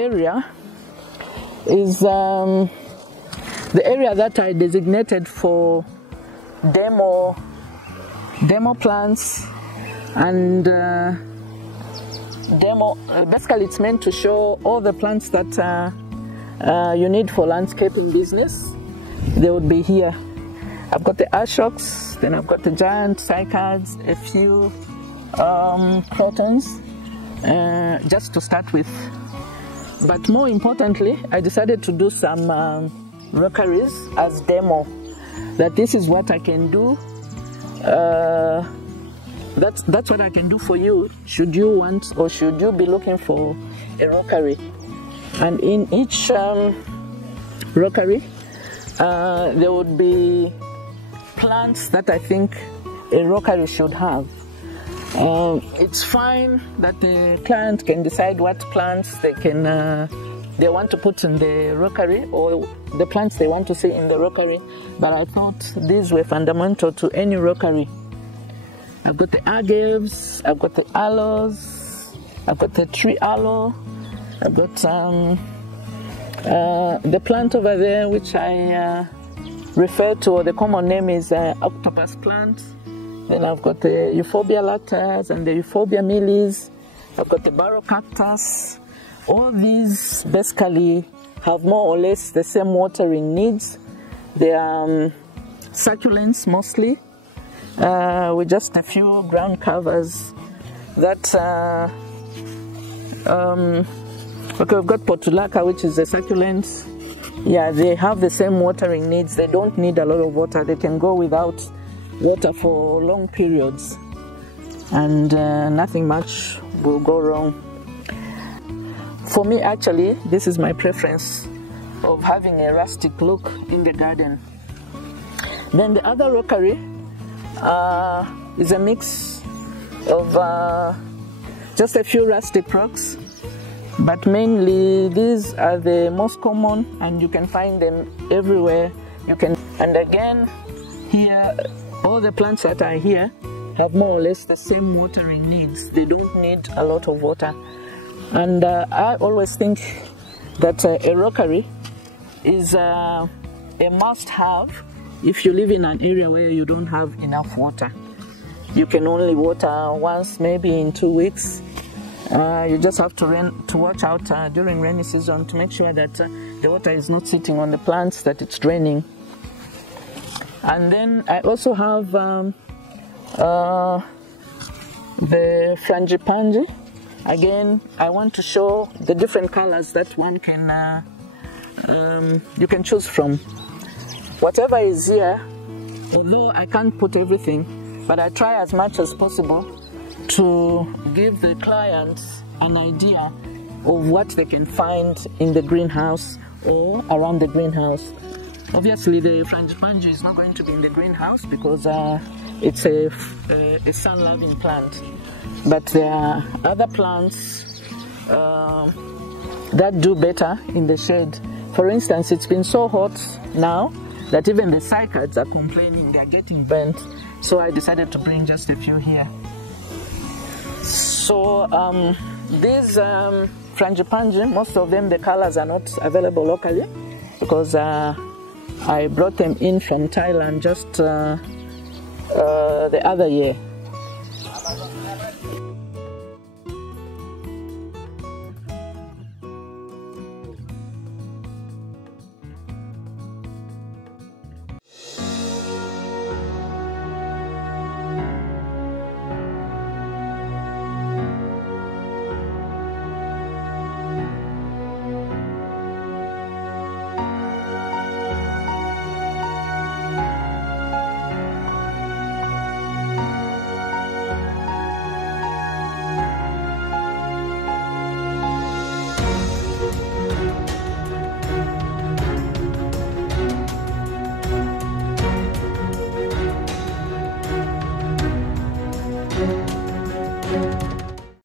area is the area that I designated for demo plants and basically it's meant to show all the plants that you need for landscaping business. They would be here. I've got the ashoks, then I've got the giant cycads, a few crotons, just to start with. But more importantly, I decided to do some rockeries as demo, that this is what I can do. That's what I can do for you, should you want or should you be looking for a rockery. And in each rockery, there would be plants that I think a rockery should have. It's fine that the client can decide what plants they want to put in the rockery, or the plants they want to see in the rockery, but I thought these were fundamental to any rockery. I've got the agaves, I've got the aloes, I've got the tree aloe, I've got the plant over there which I refer to, or the common name is octopus plant. Then I've got the euphorbia lactas and the euphorbia milis. I've got the barrow cactus. All these basically have more or less the same watering needs. They are succulents mostly, with just a few ground covers. That okay, we've got portulaca, which is a succulent. Yeah, they have the same watering needs. They don't need a lot of water. They can go without water for long periods, and nothing much will go wrong. For me, actually, this is my preference of having a rustic look in the garden. Then the other rockery is a mix of just a few rustic rocks, but mainly these are the most common, and you can find them everywhere. And again, here, all the plants that are here have more or less the same watering needs. They don't need a lot of water. And I always think that a rockery is a must-have if you live in an area where you don't have enough water. You can only water once, maybe in 2 weeks. You just have to watch out during rainy season to make sure that the water is not sitting on the plants, that it's draining. And then I also have the Frangipani. Again, I want to show the different colors that one can you can choose from. Whatever is here, although I can't put everything, but I try as much as possible to give the clients an idea of what they can find in the greenhouse or around the greenhouse. Obviously, the Frangipani is not going to be in the greenhouse because it's a sun-loving plant. But there are other plants that do better in the shade. For instance, it's been so hot now that even the cycads are complaining, they're getting burnt. So I decided to bring just a few here. So these Frangipani, most of them, the colors are not available locally because I brought them in from Thailand just the other year.